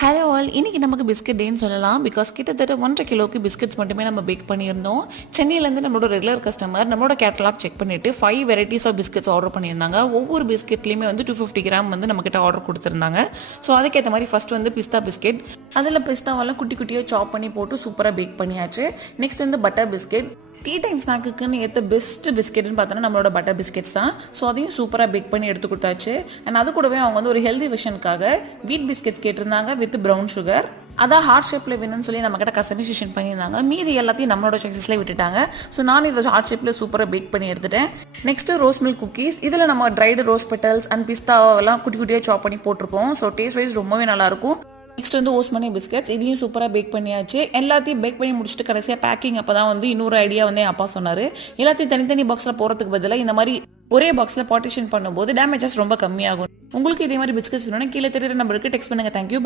Hello all, இன்னைக்கு நமக்கு biscuit டேன்னு சொல்லலாம். பிகாஸ் கிட்டத்தட்ட 1.5 கிலோக்கு பிஸ்கட்ஸ் மட்டுமே நம்ம பேக் பண்ணியிருந்தோம். சென்னையிலேருந்து நம்மளோட ரெகுலர் கஸ்டமர் நம்மளோட கேட்டலாக் செக் பண்ணிட்டு 5 வெரைட்டிஸ் ஆஃப் பிஸ்கட்ஸ் ஆர்டர் பண்ணியிருந்தாங்க. ஒவ்வொரு பிஸ்கெட்லேயுமே வந்து 250 கிராம் வந்து நம்மக்கிட்ட ஆர்டர் கொடுத்துருந்தாங்க. ஸோ அதுக்கேற்ற மாதிரி ஃபர்ஸ்ட் வந்து பிஸ்தா பிஸ்கெட், அதில் பிஸ்தாவெல்லாம் குட்டி குட்டியாக சாப் பண்ணி போட்டு சூப்பராக பேக் பண்ணியாச்சு. நெக்ஸ்ட் வந்து பட்டர் பிஸ்கெட். டீ டைம் ஸ்நாக்குக்குன்னு ஏற்ற பெஸ்ட் பிஸ்கெட்னு பார்த்தோன்னா நம்மளோட பட்டர் பிஸ்கெட்ஸ் தான். ஸோ அதையும் சூப்பராக பேக் பண்ணி எடுத்து கொடுத்தாச்சு. அண்ட் அது கூடவே அவங்க வந்து ஒரு ஹெல்தி விஷனுக்காக வீட் பிஸ்கெட்ஸ் கேட்டிருந்தாங்க வித் ப்ரௌன் சுகர். அதான் ஹார்ட் ஷேப்பில் வேணும்னு சொல்லி நம்ம கிட்ட கஸ்டமைசேஷன் பண்ணியிருந்தாங்க. மீதி எல்லாத்தையும் நம்மளோட சாய்ஸஸ்லேயே விட்டுட்டாங்க. ஸோ நானும் இதை ஹார்ட் ஷேப்பில் சூப்பராக பேக் பண்ணி எடுத்துட்டேன். Next rose milk cookies. இதில் நம்ம ட்ரைடு ரோஸ் பெட்டல்ஸ் அண்ட் பிஸ்தாவெல்லாம் குட்டி குட்டியாக சாப் பண்ணி போட்டிருப்போம். ஸோ டேஸ்ட் வைஸ் ரொம்பவே நல்லாயிருக்கும். நெக்ஸ்ட் வந்து ஓஸ்மனி பிஸ்கட்ஸ். இதையும் சூப்பராக பேக் பண்ணியாச்சு. எல்லாத்தையும் பேக் பண்ணி முடிச்சுட்டு கடைசியாக பேக்கிங் அப்போ தான் வந்து இன்னொரு ஐடியா வந்து என் அப்பா சொன்னார். எல்லாத்தையும் தனித்தனி பாக்ஸில் போகிறதுக்கு பதிலாக இந்த மாதிரி ஒரே பாக்ஸில் பார்ட்டிஷன் பண்ணும்போது டேமேஜஸ் ரொம்ப கம்மியாகும். உங்களுக்கு இதே மாதிரி பிஸ்கட்ஸ் வேணும்னா கீழே தெரியுற நம்பருக்கு டெக்ஸ்ட் பண்ணுங்கள். தேங்க்யூ.